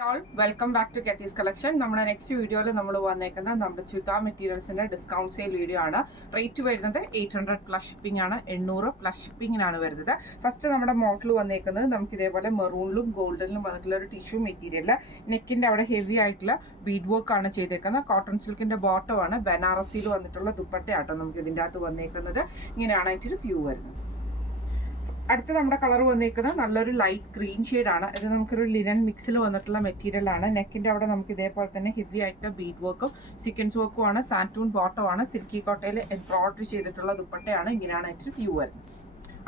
All welcome back to Kathy's collection. നമ്മുടെ next വീഡിയോയിൽ നമ്മൾ വന്നേക്കുന്ന നമ്മുടെ ചുരിദാർ മെറ്റീരിയൽസിന്റെ ഡിസ്കൗണ്ട് സെയിൽ വീഡിയോ ആണ്. റേറ്റ് വരുന്നത് 800 പ്ലസ് ഷിപ്പിംഗ് ആണ്, 800 പ്ലസ് ഷിപ്പിംഗിനാണ് വരുന്നത്. ഫസ്റ്റ് നമ്മുടെ മോഡൽ വന്നേക്കുന്നത് നമുക്ക് ഇതേപോലെ മെറൂണിലും ഗോൾഡനിലും വന്നിട്ടുള്ള ഒരു ടിഷ്യൂ മെറ്റീരിയൽ, നെക്കിന്റെ അവിടെ ഹെവി ആയിട്ടുള്ള ബീഡ് വർക്ക് ആണ് ചെയ്തേക്കുന്നത്. കോട്ടൺ സിൽക്കിന്റെ ബോട്ടം ആണ്, ബനാറസിയിൽ വന്നിട്ടുള്ള ദുപ്പട്ടയാട്ടോ നമുക്ക് ഇതിൻ്റെ അകത്ത് വന്നേക്കുന്നത്. ഇങ്ങനെയാണ് അതിൻ്റെ വ്യൂ വരുന്നത്. അടുത്ത നമ്മുടെ കളർ വന്നിരിക്കുന്നത് നല്ലൊരു ലൈറ്റ് ഗ്രീൻ ആണ്. ഇത് നമുക്കൊരു ലിനൻ മിക്സിൽ വന്നിട്ടുള്ള മെറ്റീരിയൽ ആണ്. നെക്കിന്റെ അവിടെ നമുക്ക് ഇതേപോലെ തന്നെ ഹെവി ആയിട്ട് ബീഡ് വർക്കും സീക്വൻസ് വർക്കും ആണ്. സാൻറ്റൂൺ ബോട്ടം ആണ്. സിൽക്കി കോട്ടയിൽ എംബ്രോയിഡറി ചെയ്തിട്ടുള്ള ദുപ്പട്ടയാണ്. ഇങ്ങനെയാണ് അതിൻ്റെ വ്യൂ വരുന്നത്.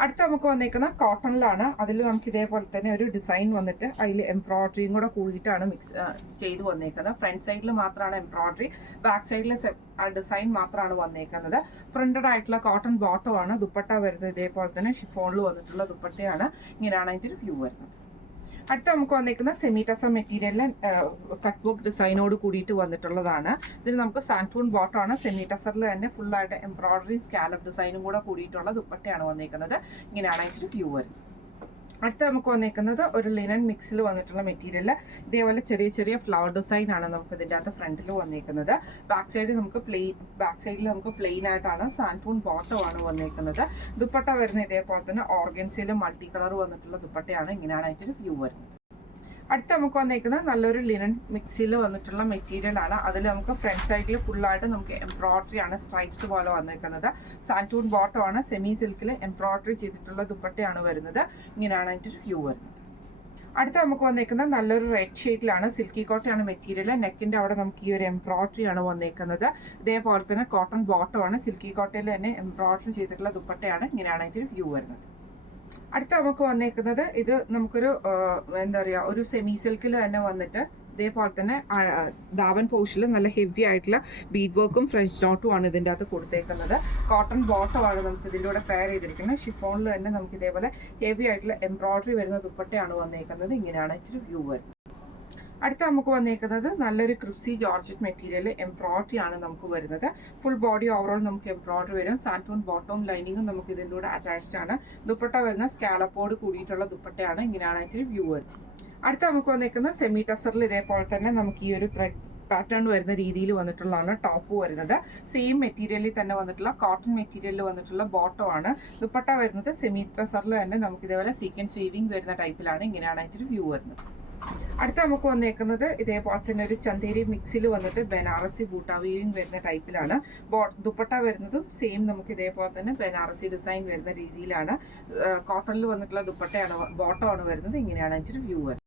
അടുത്ത നമുക്ക് വന്നേക്കുന്ന കോട്ടണിലാണ്. അതിൽ നമുക്ക് ഇതേപോലെ തന്നെ ഒരു ഡിസൈൻ വന്നിട്ട് അതിൽ എംബ്രോയിഡറിയും കൂടെ കൂടിയിട്ടാണ് മിക്സ് ചെയ്ത് വന്നേക്കുന്നത്. ഫ്രണ്ട് സൈഡിൽ മാത്രമാണ് എംബ്രോയിഡറി, ബാക്ക് സൈഡിൽ ഡിസൈൻ മാത്രമാണ് വന്നേക്കുന്നത്. പ്രിന്റഡ് ആയിട്ടുള്ള കോട്ടൺ ബോട്ടമാണ്. ദുപ്പട്ട വരുന്നത് ഇതേപോലെ തന്നെ ഷിഫോണിൽ വന്നിട്ടുള്ള ദുപ്പട്ടയാണ്. ഇങ്ങനെയാണ് അതിൻ്റെ ഒരു വ്യൂ വരുന്നത്. അടുത്ത നമുക്ക് വന്നേക്കുന്ന സെമി ടസർ മെറ്റീരിയലിൽ കട്ട് വർക്ക് ഡിസൈനോട് കൂടിയിട്ട് വന്നിട്ടുള്ളതാണ്. ഇതിന് നമുക്ക് സാൻറ്റൂൺ ബോട്ടമാണ്. സെമി ടസറിൽ തന്നെ ഫുള്ളായിട്ട് എംബ്രോയിഡറി സ്കാലപ്പ് ഡിസൈനും കൂടെ കൂടിയിട്ടുള്ള ദുപ്പട്ടയാണ് വന്നേക്കുന്നത്. ഇങ്ങനെയാണ് അതിൻ്റെ വ്യൂ വരുന്നത്. അടുത്ത നമുക്ക് വന്നേക്കുന്നത് ഒരു ലിനൻ മിക്സിൽ വന്നിട്ടുള്ള മെറ്റീരിയൽ. ഇതേപോലെ ചെറിയ ചെറിയ ഫ്ലവർ ഡിസൈൻ ആണ് നമുക്ക് ഇതിൻ്റെ അകത്ത് ഫ്രണ്ടിൽ വന്നേക്കുന്നത്. ബാക്ക് സൈഡിൽ നമുക്ക് പ്ലെയിൻ ആയിട്ടാണ്. സാൻറ്റൂൺ ബോട്ടമാണ് വന്നേക്കുന്നത്. ദുപ്പട്ട വരുന്ന ഇതേപോലെ തന്നെ ഓർഗൻസിലും മൾട്ടി കളർ വന്നിട്ടുള്ള ദുപ്പട്ടയാണ്. ഇങ്ങനെയാണ് അതിൻ്റെ വ്യൂ വരുന്നത്. അടുത്ത നമുക്ക് വന്നേക്കുന്നത് നല്ലൊരു ലിനൻ മിക്സിയിൽ വന്നിട്ടുള്ള മെറ്റീരിയൽ ആണ്. അതിൽ നമുക്ക് ഫ്രണ്ട് സൈഡിൽ ഫുള്ളായിട്ട് നമുക്ക് എംബ്രോയിഡറി ആണ്, സ്ട്രൈപ്സ് പോലെ വന്നേക്കുന്നത്. സാൻറ്റൂൺ ബോട്ടം ആണ്. സെമി സിൽക്കിൽ എംബ്രോയിഡറി ചെയ്തിട്ടുള്ള ദുപ്പട്ടയാണ് വരുന്നത്. ഇങ്ങനെയാണ് അതിൻ്റെ വ്യൂ വരുന്നത്. അടുത്ത നമുക്ക് വന്നേക്കുന്നത് നല്ലൊരു റെഡ് ഷെയ്ഡിലാണ്. സിൽക്കി കോട്ടയാണ് മെറ്റീരിയൽ. നെക്കിന്റെ അവിടെ നമുക്ക് ഈ ഒരു എംബ്രോയിഡറി ആണ് വന്നേക്കുന്നത്. ഇതേപോലെ തന്നെ കോട്ടൺ ബോട്ടം ആണ്. സിൽക്കി കോട്ടയിൽ തന്നെ എംബ്രോയിഡറി ചെയ്തിട്ടുള്ള ദുപ്പട്ടയാണ്. ഇങ്ങനെയാണ് അതിൻ്റെ വ്യൂ വരുന്നത്. അടുത്ത നമുക്ക് വന്നേക്കുന്നത് ഇത് നമുക്കൊരു എന്താ പറയുക, ഒരു സെമി സിൽക്കിൽ തന്നെ വന്നിട്ട് ഇതേപോലെ തന്നെ ദാവൻ പോഷിൽ നല്ല ഹെവി ആയിട്ടുള്ള ബീഡ് വർക്കും ഫ്രഞ്ച് നോട്ടും ആണ് ഇതിൻ്റെ അകത്ത് കൊടുത്തേക്കുന്നത്. കോട്ടൺ ബോട്ടമാണ് നമുക്ക് ഇതിൻ്റെ കൂടെ പെയർ ചെയ്തിരിക്കുന്നത്. ഷിഫോണിൽ തന്നെ നമുക്ക് ഇതേപോലെ ഹെവി ആയിട്ടുള്ള എംബ്രോയിഡറി വരുന്ന ദുപ്പട്ടയാണ് വന്നേക്കുന്നത്. ഇങ്ങനെയാണ് ഇതിൻ്റെ വ്യൂ വരുന്നത്. അടുത്ത നമുക്ക് വന്നേക്കുന്നത് നല്ലൊരു ക്രിപ്സി ജോർജറ്റ് മെറ്റീരിയൽ എംബ്രോയിഡറി ആണ് നമുക്ക് വരുന്നത്. ഫുൾ ബോഡി ഓവറോൾ നമുക്ക് എംബ്രോയിഡറി വരും. സാൻറ്റൂൺ ബോട്ടവും ലൈനിങ്ങും നമുക്ക് ഇതിൻ്റെ കൂടെ അറ്റാച്ച്ഡ് ആണ്. ദുപ്പട്ട വരുന്ന സ്കാലപ്പോട് കൂടിയിട്ടുള്ള ദുപ്പട്ടയാണ്. ഇങ്ങനെയാണ് അതിൻ്റെ വ്യൂ വരുന്നത്. അടുത്ത നമുക്ക് വന്നേക്കുന്നത് സെമി ടസറിൽ ഇതേപോലെ തന്നെ നമുക്ക് ഈ ഒരു ത്രെഡ് പാറ്റേൺ വരുന്ന രീതിയിൽ വന്നിട്ടുള്ളതാണ് ടോപ്പ് വരുന്നത്. സെയിം മെറ്റീരിയലിൽ തന്നെ വന്നിട്ടുള്ള കോട്ടൺ മെറ്റീരിയലിൽ വന്നിട്ടുള്ള ബോട്ടം ആണ്. ദുപ്പട്ട വരുന്നത് സെമി ടസറിൽ തന്നെ നമുക്ക് ഇതേപോലെ സീക്വൻസ് വീവിംഗ് വരുന്ന ടൈപ്പിലാണ്. ഇങ്ങനെയാണ് അതിൻ്റെ വ്യൂ വരുന്നത്. അടുത്ത നമുക്ക് വന്നേക്കുന്നത് ഇതേപോലെ തന്നെ ഒരു ചന്തേരി മിക്സിൽ വന്നിട്ട് ബനാറസി ബൂട്ട വീവിംഗ് വരുന്ന ടൈപ്പിലാണ്. ദുപ്പട്ട വരുന്നതും സെയിം നമുക്ക് ഇതേപോലെ തന്നെ ബനാറസി ഡിസൈൻ വരുന്ന രീതിയിലാണ്. കോട്ടണിൽ വന്നിട്ടുള്ള ദുപ്പട്ടയാണ്, ബോട്ടമാണ് വരുന്നത്. ഇങ്ങനെയാണ് അതിൻ്റെ വ്യൂ വരുന്നത്.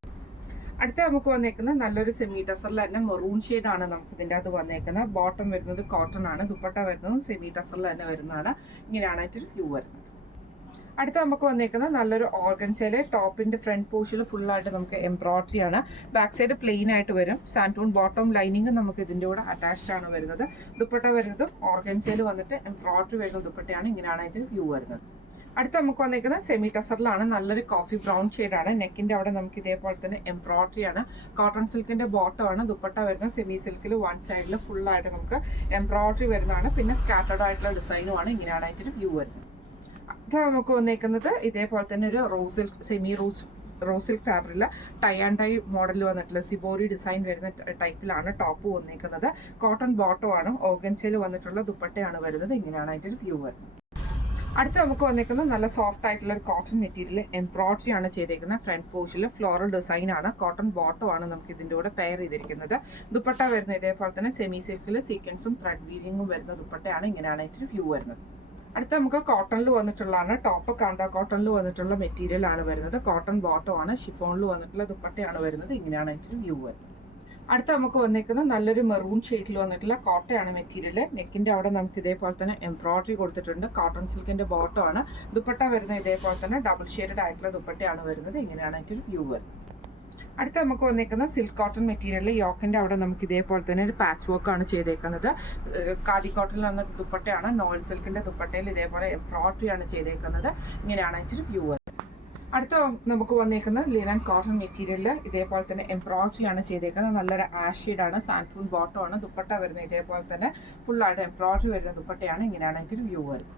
അടുത്ത നമുക്ക് വന്നേക്കുന്നത് നല്ലൊരു സെമി ടസറിൽ തന്നെ മെറൂൺ ഷെയ്ഡാണ് നമുക്ക് ഇതിൻ്റെ അകത്ത് വന്നേക്കുന്നത്. ബോട്ടം വരുന്നത് കോട്ടൺ ആണ്. ദുപ്പട്ട വരുന്നതും സെമി ടസറിൽ തന്നെ വരുന്നതാണ്. ഇങ്ങനെയാണ് അതിൻ്റെ വ്യൂ വരുന്നത്. അടുത്ത നമുക്ക് വന്നേക്കുന്നത് നല്ലൊരു ഓർഗൻസയിലെ ടോപ്പിന്റെ ഫ്രണ്ട് പോർഷനിൽ ഫുള്ളായിട്ട് നമുക്ക് എംബ്രോയിഡറി ആണ്. ബാക്ക് സൈഡ് പ്ലെയിൻ ആയിട്ട് വരും. സാൻറ്റൂൺ ബോട്ടം ലൈനിങ് നമുക്ക് ഇതിൻ്റെ കൂടെ അറ്റാച്ച്ഡ് ആണ് വരുന്നത്. ദുപ്പട്ട വരുന്നതും ഓർഗൻസയിൽ വന്നിട്ട് എംബ്രോയിഡറി വരുന്ന ദുപ്പട്ടയാണ്. ഇങ്ങനെയാണ് അതിൻ്റെ വ്യൂ വരുന്നത്. അടുത്ത നമുക്ക് വന്നേക്കുന്നത് സെമി ടസറിലാണ്. നല്ലൊരു കോഫി ബ്രൗൺ ഷെയ്ഡാണ്. നെക്കിന്റെ അവിടെ നമുക്ക് ഇതേപോലെ തന്നെ എംബ്രോയിഡറി ആണ്. കോട്ടൺ സിൽക്കിന്റെ ബോട്ടം ആണ്. ദുപ്പട്ട വരുന്ന സെമി സിൽക്കിൽ വൺ സൈഡിൽ ഫുള്ളായിട്ട് നമുക്ക് എംബ്രോയിഡറി വരുന്നതാണ്. പിന്നെ സ്കാറ്റേർഡ് ആയിട്ടുള്ള ഡിസൈനുമാണ്. ഇങ്ങനെയാണ് അതിൻ്റെ വ്യൂ വരുന്നത്. നമുക്ക് വന്നേക്കുന്നത് ഇതേപോലെ തന്നെ ഒരു സെമി റോസിൽക്ക് ഫാബ്രിക്കിൽ ടൈ ആൻഡ് ടൈ മോഡൽ വന്നിട്ടുള്ള സിബോറി ഡിസൈൻ വരുന്ന ടൈപ്പിലാണ് ടോപ്പ് വന്നേക്കുന്നത്. കോട്ടൺ ബോട്ടം ആണ്. ഓർഗൻസയിൽ വന്നിട്ടുള്ള ദുപ്പട്ടയാണ് വരുന്നത്. ഇങ്ങനെയാണ് അതിൻ്റെ വ്യൂ വരുന്നത്. അടുത്ത നമുക്ക് വന്നേക്കുന്നത് നല്ല സോഫ്റ്റ് ആയിട്ടുള്ള ഒരു കോട്ടൺ മെറ്റീരിയൽ എംബ്രോയിഡറി ആണ് ചെയ്തേക്കുന്നത്. ഫ്രണ്ട് പോർഷനിൽ ഫ്ലോറൽ ഡിസൈൻ ആണ്. കോട്ടൺ ബോട്ടം ആണ് നമുക്ക് ഇതിൻ്റെ കൂടെ പെയർ ചെയ്തിരിക്കുന്നത്. ദുപ്പട്ട വരുന്നത് ഇതേപോലെ തന്നെ സെമി സിൽക്കിൽ സീക്വൻസും ത്രെഡ് വീവിങ്ങും വരുന്ന ദുപ്പട്ടയാണ്. ഇങ്ങനെയാണ് അതിൻ്റെ വ്യൂ വരുന്നത്. അടുത്ത നമുക്ക് കോട്ടണിൽ വന്നിട്ടുള്ളതാണ്. ടോപ്പ് കാന്ത കോട്ടണിൽ വന്നിട്ടുള്ള മെറ്റീരിയൽ ആണ് വരുന്നത്. കോട്ടൺ ബോട്ടം ആണ്. ഷിഫോണിൽ വന്നിട്ടുള്ള ദുപ്പട്ടയാണ് വരുന്നത്. ഇങ്ങനെയാണ് അതിൻ്റെ വ്യൂ വരുന്നത്. അടുത്ത നമുക്ക് വന്നിരിക്കുന്നത് നല്ലൊരു മെറൂൺ ഷെയ്ഡിൽ വന്നിട്ടുള്ള കോട്ടയാണ് മെറ്റീരിയൽ. നെക്കിന്റെ അവിടെ നമുക്ക് ഇതേപോലെ തന്നെ എംബ്രോയിഡറി കൊടുത്തിട്ടുണ്ട്. കോട്ടൺ സിൽക്കിന്റെ ബോട്ടം ആണ്. ദുപ്പട്ട വരുന്നത് ഇതേപോലെ തന്നെ ഡബിൾ ഷെയ്ഡഡ് ആയിട്ടുള്ള ദുപ്പട്ടയാണ് വരുന്നത്. ഇങ്ങനെയാണ് അതിൻ്റെ വ്യൂ വരുന്നത്. അടുത്ത നമുക്ക് വന്നേക്കുന്ന സിൽക്ക് കോട്ടൺ മെറ്റീരിയൽ. യോക്കിന്റെ അവിടെ നമുക്ക് ഇതേപോലെ തന്നെ ഒരു പാച്ച് വർക്ക് ആണ് ചെയ്തേക്കുന്നത്. ഖാദി കോട്ടണിൽ വന്ന ദുപ്പട്ടയാണ്. നോയിൽ സിൽക്കിന്റെ ദുപ്പട്ടയിൽ ഇതേപോലെ എംബ്രോയിഡറി ആണ് ചെയ്തേക്കുന്നത്. ഇങ്ങനെയാണ് അതിൻ്റെ വ്യൂ വരുന്നത്. അടുത്ത നമുക്ക് വന്നേക്കുന്നത് ലിനൻ കോട്ടൺ മെറ്റീരിയലിൽ ഇതേപോലെ തന്നെ എംബ്രോയിഡറി ആണ് ചെയ്തേക്കുന്നത്. നല്ലൊരു ആഷ് ഷെയ്ഡാണ്. സാൻറ്റൂൺ ബോട്ടം ആണ്. ദുപ്പട്ട വരുന്നത് ഇതേപോലെ തന്നെ ഫുള്ളായിട്ട് എംബ്രോയിഡറി വരുന്ന ദുപ്പട്ടയാണ്. ഇങ്ങനെയാണ് അതിൻ്റെ വ്യൂ വരുന്നത്.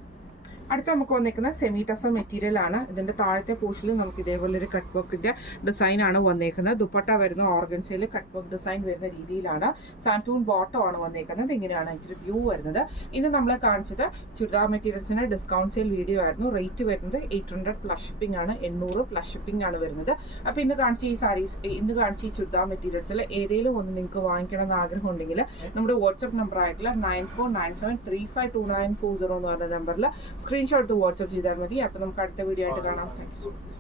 അടുത്ത നമുക്ക് വന്നിരിക്കുന്ന സെമി ടസർ മെറ്റീരിയൽ ആണ്. ഇതിന്റെ താഴത്തെ പോർഷനിൽ നമുക്ക് ഇതേപോലെ ഒരു കട്ട് വർക്കിന്റെ ഡിസൈൻ ആണ് വന്നേക്കുന്നത്. ദുപ്പട്ട വരുന്ന ഓർഗൻസയിൽ കട്ട് വർക്ക് ഡിസൈൻ വരുന്ന രീതിയിലാണ്. സാൻറ്റൂൺ ബോട്ടം ആണ് വന്നേക്കുന്നത്. ഇങ്ങനെയാണ് ഇതിന്റെ വ്യൂ വരുന്നത്. ഇന്ന് നമ്മൾ കാണിച്ചത് ചുരിദാർ മെറ്റീരിയൽസിന്റെ ഡിസ്കൗണ്ട് സെയിൽ വീഡിയോ ആയിരുന്നു. റേറ്റ് വരുന്നത് 800 പ്ലസ് ഷിപ്പിംഗ് ആണ്, 800 പ്ലസ് ഷിപ്പിംഗ് ആണ് വരുന്നത്. അപ്പോൾ ഇന്ന് കാണിച്ച ഈ സാരീസ്, ഇന്ന് കാണിച്ച ഈ ചുരിദാർ മെറ്റീരിയൽസിൽ ഏതെങ്കിലും ഒന്ന് നിങ്ങൾക്ക് വാങ്ങിക്കണം എന്ന് ആഗ്രഹം ഉണ്ടെങ്കിൽ നമ്മുടെ വാട്സ്ആപ്പ് നമ്പർ ആയിട്ടുള്ള 9497352940 എന്ന് പറഞ്ഞ നമ്പറിൽ സ്ക്രീൻഷോട്ട് എടുത്ത് വാട്സ്ആപ്പ് ചെയ്താൽ മതി. അപ്പോൾ നമുക്ക് അടുത്ത വീഡിയോ ആയിട്ട് കാണാം. Thank you so much.